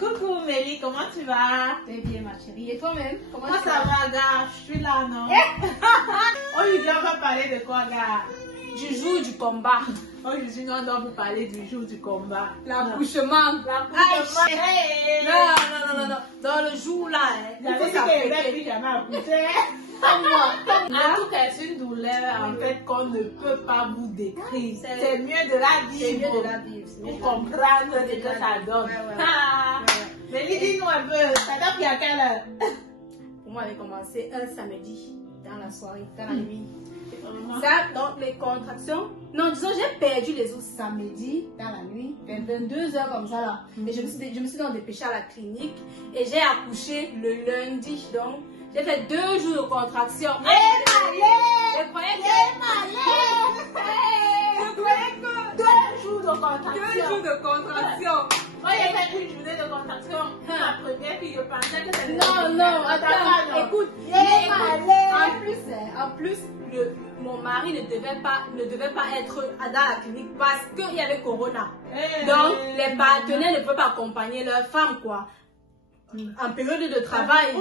Coucou Mélie, comment tu vas? Très bien ma chérie. Et toi-même? Comment ça va, gars? Je suis là, non? Aujourd'hui, on va parler de quoi, gars? Du jour du combat. Aujourd'hui, on doit vous parler du jour du combat. L'accouchement. L'accouchement. Hey. Non. Dans le jour là, j'avais dit que je n'ai jamais accouché. En tout cas, c'est une douleur en fait qu'on ne peut pas vous décrire. C'est mieux de la vivre. C'est mieux de la vivre. Pour comprendre ce que ça donne. Mais dis-nous un peu, ça t'a pris à quelle heure? Pour moi, elle a commencé un samedi dans la soirée, dans la nuit. Ça, donc les contractions. Non, disons, j'ai perdu les os samedi dans la nuit, vers 22h comme ça là. Et je me suis donc dépêchée à la clinique et j'ai accouché le lundi. Donc, j'ai fait 2 jours de contractions. Je croyais que 2 jours de contraction. 2 jours de contraction. Moi, j'ai fait une journée de contraction. Ma première fille, je pensais que c'était... Non, attends, écoute. En plus, mon mari ne devait pas être dans la clinique parce qu'il y avait Corona. Donc, les partenaires ne peuvent pas accompagner leur femme, quoi. En période de travail.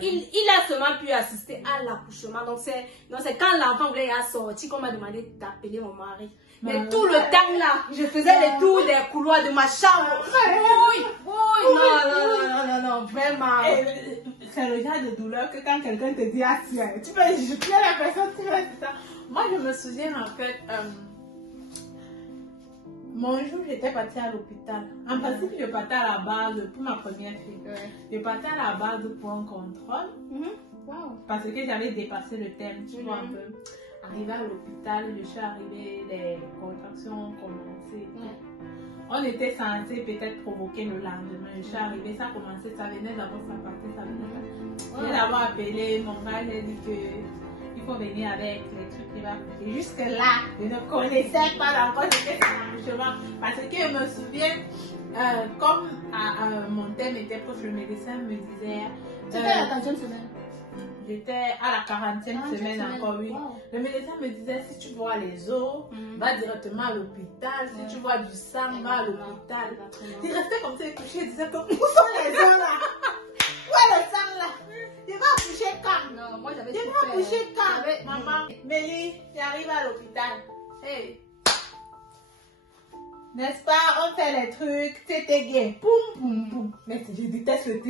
Il a seulement pu assister à l'accouchement. Donc, c'est quand l'enfant voulait sortir qu'on m'a demandé d'appeler mon mari. Mais tout le temps là, je faisais les tours des couloirs de ma chambre. Non, vraiment. C'est le genre de douleur que quand quelqu'un te dit assis, tu peux jeter la personne, tu fais ça. Moi, je me souviens en fait, mon jour, j'étais partie à l'hôpital. En principe, je partais à la base pour ma première fille. Je partais à la base pour un contrôle. Parce que j'avais dépassé le thème, tu vois un peu. Arrivé à l'hôpital, je suis arrivée, les contractions ont commencé. On était censé peut-être provoquer le lendemain. Je suis arrivée, ça commençait, ça venait d'abord, ça partait, ça venait. J'ai d'abord appelé mon gars, j'ai dit qu'il faut venir avec les trucs qui vont coucher. Jusque-là, je ne connaissais pas encore ce que c'est l'accouchement. Parce que je me souviens, comme mon thème était proche, le médecin me disait... C'était la 40e semaine. J'étais à la 40e semaine encore, oui. Le médecin me disait, si tu vois les os, va directement à l'hôpital. Si tu vois du sang, va à l'hôpital. Je restais comme ça, couché, je disais, où sont les os là? Où est le sang là? Je vais accoucher quand? Non, moi j'avais Je vais accoucher quand? Maman, Mélie, j'arrive à l'hôpital. Hey. N'est-ce pas, on fait les trucs, c'était gay, poum. Mais je déteste le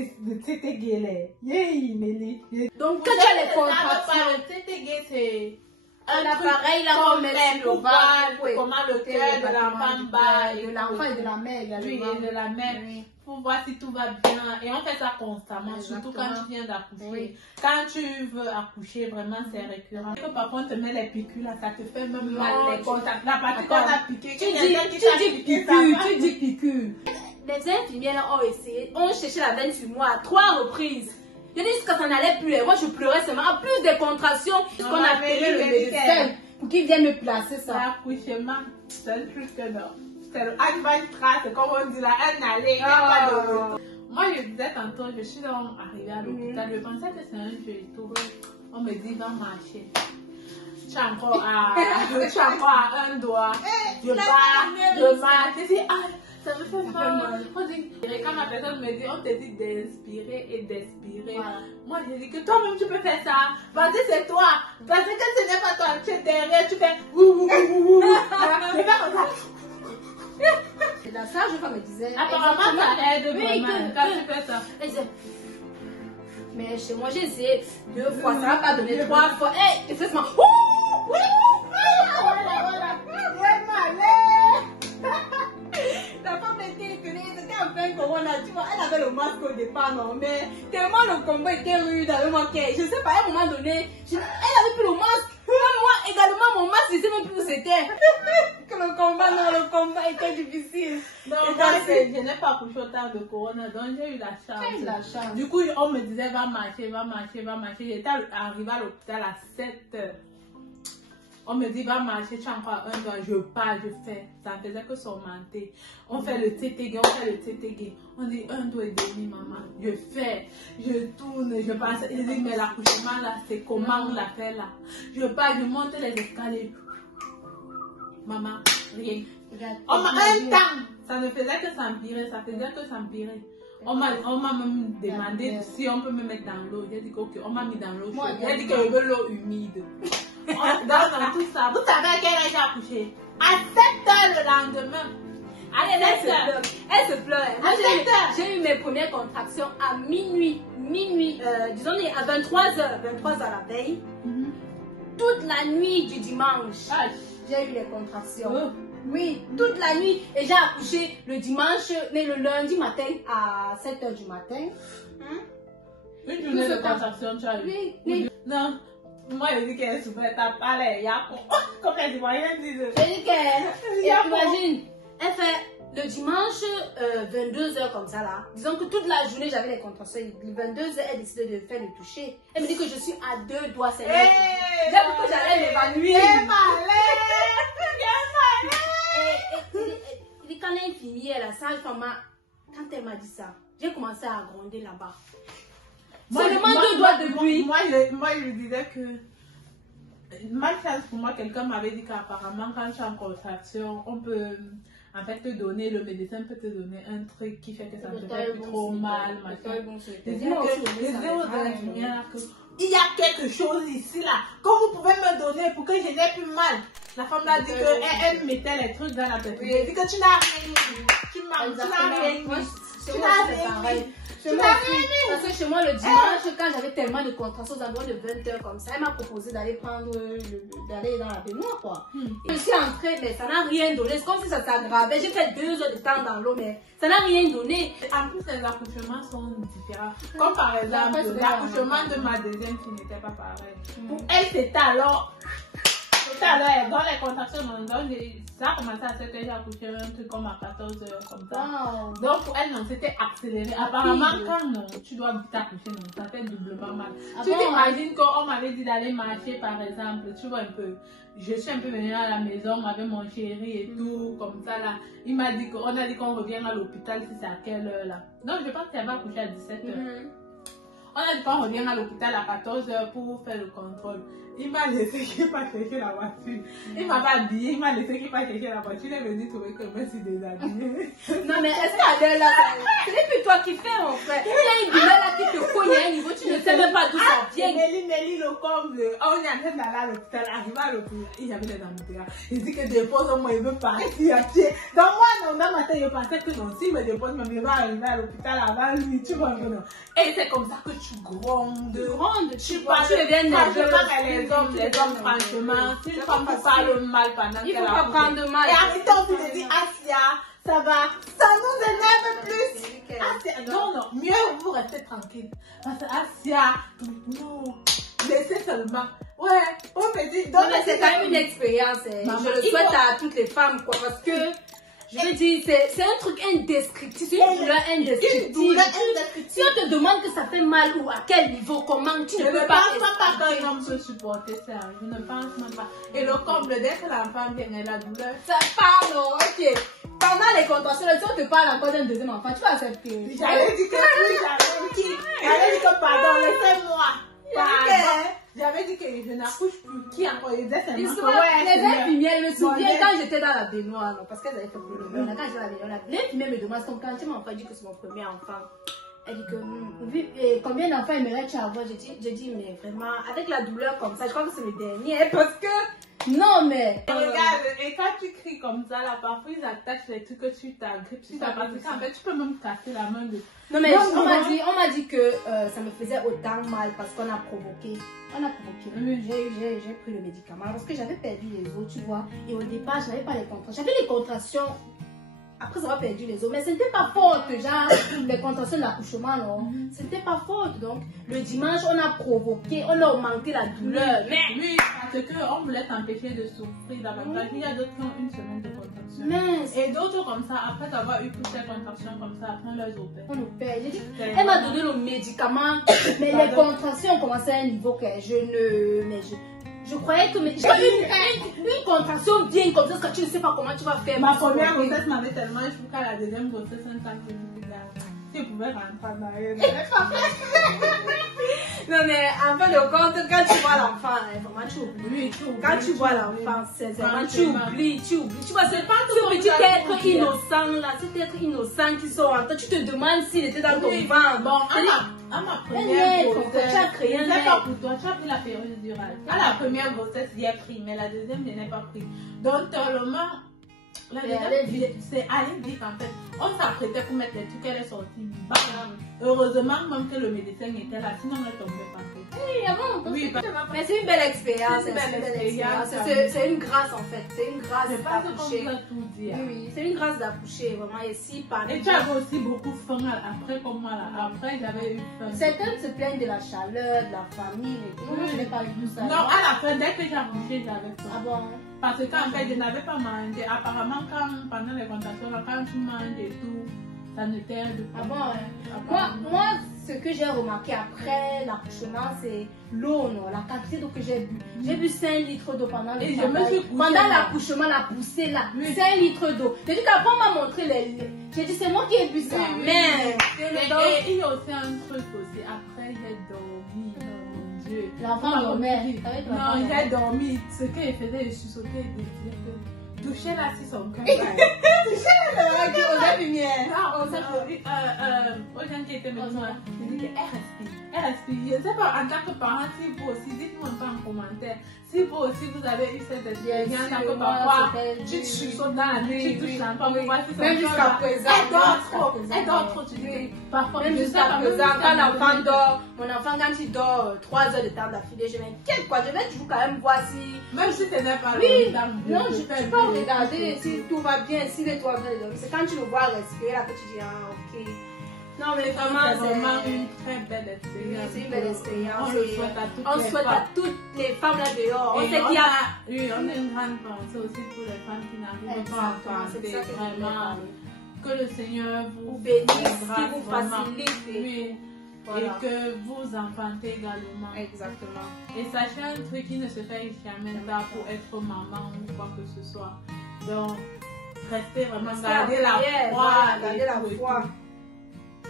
c'était gay là. Yay, Mélie. Donc, quand tu as les contractions, le c'était gay, c'est un appareil là qu'on met sur le bas, comment le cœur de l'enfant bat, de l'enfant et de la mère également. Oui, et de la mère. Pour voir si tout va bien. Et on fait ça constamment, surtout quand tu viens d'accoucher. Quand tu veux accoucher, vraiment, c'est récurrent. Par contre, on te met les piqûres là, ça te fait même mal les contacts. La partie qu'on a piqué, tu dis piqûre. Les infirmières ont essayé, ont cherché la veine sur moi à 3 reprises. Je dis quand on n'allait plus, moi je pleurais seulement. En plus des contractions, qu'on a appelé le médecin pour qu'il vienne me placer ça. L'accouchement, c'est un truc que non. C'est le advance, comme on dit là, un aller, pas de retour. Moi, je disais tantôt, je suis donc arrivée à l'hôpital, je pensais que c'est un jeu et tout. On me dit, va marcher. Tu es encore à un doigt. Je marche. Je dis, ah, ça me fait mal. Et quand la personne me dit, on te dit d'inspirer et d'expirer. Moi, je dis que toi-même, tu peux faire ça. Vas-y, c'est toi. Parce que ce n'est pas toi. Tu es derrière, tu fais ouh. Je fais comme ça. La sage-femme me disait. Apparemment, ça aide vraiment quand tu fais ça. Mais chez moi, j'ai essayé 2 fois, ça va pas donner 3 fois. Et c'est ça. Voilà. La femme était étonnée, c'était en plein corona, tu vois. Elle avait le masque au départ, non. Mais tellement le combat était rude dans le manquet. Je sais pas, à un moment donné, elle avait plus le masque. Moi également, mon masque, je sais même plus où c'était. Que le combat était difficile. Non, moi, je n'ai pas accouché au temps de corona, donc j'ai eu la chance. Du coup, on me disait, va marcher. J'étais arrivée à l'hôpital à 7 heures. On me dit, va marcher, tu as encore un doigt, je pars, je fais. Ça ne faisait que s'augmenter. On fait le tétégué, on dit 1 doigt et demi, maman. Je fais, je tourne, je passe. Il dit, mais l'accouchement là, c'est comment on l'a fait là. Je pars, je monte les escaliers. Maman, rien. On m'a un temps. ça ne faisait que s'empirer, ça faisait que s'empirer. On m'a même demandé si on peut me mettre dans l'eau. J'ai dit ok, on m'a mis dans l'eau chaude. J'ai dit que je veux l'eau humide. Dans tout ça. Vous savez à quelle heure j'ai accouché? À 7 h le lendemain. Allez, elle se pleure. J'ai eu mes premières contractions à minuit. Disons à 23 h la veille. Toute la nuit du dimanche, j'ai eu les contractions. Oui, toute la nuit. Et j'ai accouché le dimanche, mais le lundi matin à 7 h du matin. Une journée de contraction, tu as eu? Oui. Non, moi je dis qu'elle souffrait, t'as parlé, il y a comme les Ivoiriens disent. J'ai dit qu'elle, imagine, elle fait le dimanche 22 h comme ça là. Disons que toute la journée j'avais les contractions. 22 h elle décidé de faire le toucher. Elle me dit que je suis à 2 doigts. C'est j'ai cru que j'allais m'évanouir. Et quand elle est finie, la sage-femme, quand elle m'a dit ça, j'ai commencé à gronder là-bas. Seulement 2 doigts de pluie. Moi, je disais que, malchance pour moi, quelqu'un m'avait dit qu'apparemment, quand tu es en contraction, on peut, en fait, te donner, le médecin peut te donner un truc qui fait que ça ne te fait plus trop mal. Il y a quelque chose ici là, que vous pouvez me donner pour que je n'ai plus mal. La femme l'a dit qu'elle mettait les trucs dans la tête. Elle dit que tu n'as rien dit. Tu n'as rien dit. Tu n'as rien dit. Parce que chez moi, le dimanche, quand j'avais tellement de contractions aux endroits de 20 h comme ça, elle m'a proposé d'aller d'aller dans la baignoire quoi. Je suis entrée, mais ça n'a rien donné. C'est comme si ça s'aggravait. J'ai fait 2 heures de temps dans l'eau, mais ça n'a rien donné. En plus, les accouchements sont différents. Comme par exemple, l'accouchement de ma deuxième qui n'était pas pareil. Pour elle, c'était alors. Dans les contractions, ça a commencé à 7 h, j'ai accouché un truc comme à 14 h comme ça. Wow. Donc pour elle, non, c'était accéléré. Apparemment, quand non, tu dois vite accoucher, non, ça fait doublement mal. Tu t'imagines qu'on m'avait dit d'aller marcher par exemple, tu vois un peu. Je suis un peu venue à la maison, on avait mon chéri et tout, comme ça là. Il m'a dit qu'on a dit qu'on revient à l'hôpital si c'est à quelle heure là. Donc je pense qu'elle va accoucher à 17 h. On a dit qu'on revient à l'hôpital à 14 h pour faire le contrôle. Il m'a laissé qu'il pas chercher la voiture. Il m'a pas habillé, il m'a laissé qu'il pas chercher la voiture. Il est venu trouver que moi je suis déshabillée. Non mais est-ce qu'elle est là? Ce n'est plus toi qui fais mon frère. Il y a une douleur là qui te cogne à un niveau, tu ne sais même pas d'où ça vient. Nelly le comble. On est en train d'aller à l'hôpital, arrivé à l'hôpital. Il y avait des embouteillages. Il dit que dépose moi, il veut partir à pied. Donc moi, non, dans ma tête, je pensais que non, s'il me dépose, il va arriver à l'hôpital avant lui, tu vois. Et c'est comme ça que tu grondes. Tu parles, tu deviens nerveux. Les hommes, franchement, si une femme parle mal pendant qu'elle a pas prendre mal. Et en même temps, tu te dis, Asia, ça va, ça nous énerve plus. Asia, non, mieux vous restez tranquille. Parce que Asia, non, laissez seulement. Ouais, petit. Non, mais c'est quand même une expérience. Je le souhaite à toutes les femmes, quoi, parce que. Je veux dire, c'est un truc indescriptible, c'est une douleur indescriptible. Si on te demande que ça fait mal ou à quel niveau, comment, tu ne peux pas. Je ne pense même pas qu'un homme peut supporter ça. Je ne pense même pas. Et le comble, dès que l'enfant vient, elle a la douleur. Ça parle, ok. Pendant les contractions, si on te parle encore d'un deuxième enfant, tu vas accepter. J'avais dit que oui, j'avais dit que pardon, laissez-moi. Pardon. J'avais dit que je n'accouche plus. Qui a encore les infirmières me souviennent quand j'étais dans la baignoire, parce qu'elles avaient fait pour le bain. Quand j'étais dans la baignoire, l'infirmière me demande son quand tu m'as dit que c'est mon premier enfant. Elle dit que combien d'enfants aimerais-tu avoir? J'ai dit, mais vraiment, avec la douleur comme ça, je crois que c'est le dernier. Parce que, non, mais. Regarde, et quand tu cries comme ça, là, parfois ils attachent les trucs que tu t'agrippes. Si t'as pas en fait, tu peux même casser la main de. Non, mais on m'a dit que ça me faisait autant mal parce qu'on a provoqué. J'ai pris le médicament parce que j'avais perdu les os, tu vois. Et au départ, je n'avais pas les contractions. J'avais les contractions. Après avoir perdu les os, mais ce n'était pas faute, genre les contractions de l'accouchement, non. Ce n'était pas faute. Donc, le dimanche, on a provoqué, on a augmenté la douleur. Oui, parce qu'on voulait t'empêcher de souffrir davantage. Il y a d'autres qui ont une semaine de contractions. Et d'autres comme ça, après avoir eu toutes ces contractions comme ça, après on les opère. On opère. Elle m'a donné le médicament, mais les contractions ont commencé à un niveau que je croyais que une contraction bien comme ça, parce que tu ne sais pas comment tu vas faire. Ma première grossesse m'avait tellement échoué qu'à la deuxième grossesse, un temps que je me disais, si je pouvais rentrer en arrière, Non, mais en fin de compte, quand tu vois l'enfant, vraiment, tu oublies. Quand tu vois l'enfant, sincèrement, tu oublies. Tu vois, c'est pas ce petit être innocent, là, cet être innocent qui sort en toi. Tu te demandes s'il était dans ton ventre. Bon, à ma première grossesse, tu as créé un c'est pas pour toi, tu as pris la péridurale. À la première grossesse, j'ai pris, mais la deuxième, je n'ai pas pris. Donc, tellement, la deuxième, c'est allé vite en fait. On s'apprêtait pour mettre les trucs, elle est sortie. Bam. Heureusement, même que le médecin était là, sinon on ne tombait pas. Oui, bon, oui, mais c'est une belle expérience. C'est une grâce en fait. C'est une grâce d'accoucher. Oui, c'est une grâce d'accoucher vraiment. Et tu avais aussi beaucoup faim après, comme moi là. Après, j'avais eu faim. Certains se plaignent de la chaleur, de la famine et tout. Moi, je n'ai pas eu tout ça. Non, à la fin, dès que j'ai accouché, j'avais faim. Ah bon? Parce qu'en fait, je n'avais pas mangé. Apparemment, pendant les contractions, quand tu manges et tout, ça ne t'aide pas. Ah bon? Moi, ce que j'ai remarqué après l'accouchement, c'est l'eau, la quantité d'eau que j'ai bu. J'ai bu 5 litres d'eau pendant l'accouchement, la poussée là. 5 litres d'eau. J'ai dit qu'après, on m'a montré les. J'ai dit, c'est moi qui ai bu ça. Mais il y a aussi un truc aussi. Après, j'ai dormi. Mon Dieu. L'enfant dormait. Non, j'ai dormi. Ce qu'il faisait, je suis sautée et dire que toucher là, c'est son cœur. Toucher là, on lumière. Non, aux gens qui étaient avec moi, je dis qu'elle respire. Je ne sais pas, en tant que parent, si vous aussi, dites-moi pas en commentaire, si vous aussi vous avez eu cette expérience, que parfois tu te chuchotes dans la nuit, tu touches l'enfant, même jusqu'à présent, elle dort trop, tu dis, parfois, même jusqu'à présent, quand l'enfant dort, mon enfant, quand il dort 3 heures de temps d'affilée, je m'inquiète quoi, je vais toujours quand même voir si. Même si tu n'es pas là. Non, je peux pas regarder si tout va bien, si les toits vont dormir. C'est quand tu le vois respirer là que tu dis, ah, ok. Non, mais vraiment, c'est vraiment une très belle expérience. C'est une belle expérience. On le souhaite à toutes les femmes là dehors. On sait qu'il y a. Oui, on a une grande pensée aussi pour les femmes qui n'arrivent pas à penser. C'est vraiment que le Seigneur vous bénisse, qui vous facilite. Oui. Voilà. Et que vous enfantez également. Exactement. Et sachez un truc qui ne se fait jamais tard pour être maman ou quoi que ce soit. Donc, restez vraiment, gardez la foi. Gardez la foi.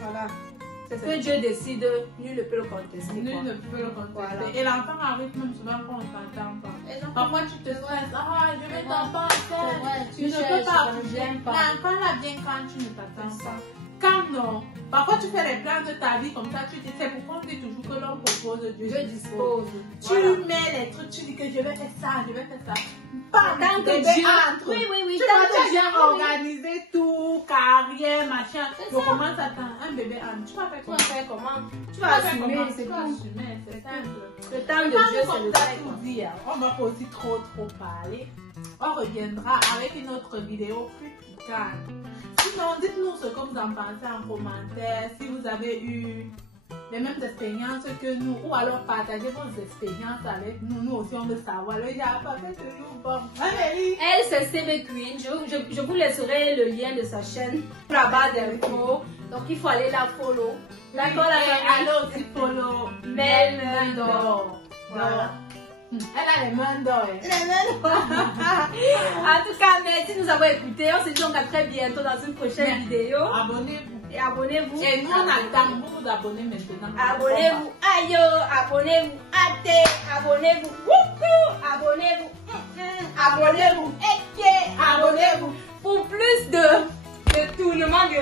Voilà. C'est ce que Dieu décide, nul ne peut le contester. Nul ne peut le contester. Voilà. Et l'enfant arrive même souvent quand on ne t'entend pas. Parfois tu te stresses, ah je vais t'entendre enceinte. Tu ne peux pas accoucher. L'enfant là vient quand tu ne t'attends pas. Quand non, parfois tu fais les plans de ta vie comme ça, tu dis, c'est pourquoi on dit toujours que l'on propose, Dieu dispose. Tu mets les trucs, tu dis que je vais faire ça, je vais faire ça. Tant que Dieu entre. Oui. Tu vas bien organiser tout, carrière, machin. Donc commence à attendre un bébé entre. Tu vas faire comment? Tu vas assumer, c'est simple. Le temps de Dieu, c'est le temps. On va pas aussi trop parler. On reviendra avec une autre vidéo plus piquante. Sinon, dites-nous ce que vous en pensez en commentaire, si vous avez eu les mêmes expériences que nous, ou alors partagez vos expériences avec nous. Nous aussi, on veut savoir. Le gars, pas fait toujours bon. Elle, c'est CB Queen. Je vous laisserai le lien de sa chaîne là-bas d'infos. Donc, il faut aller la follow. D'accord, allez aussi follow Mel Mendor. Voilà. Elle a les mains d'or. En tout cas, merci de nous avoir écoutés. On se dit donc à très bientôt dans une prochaine vidéo. Abonnez-vous. Et abonnez-vous. Et nous, on attend vous abonner maintenant. Abonnez-vous. Aïe, abonnez-vous. Athée. Abonnez-vous. Abonnez-vous. Abonnez-vous. Abonnez-vous. Pour plus de tournement de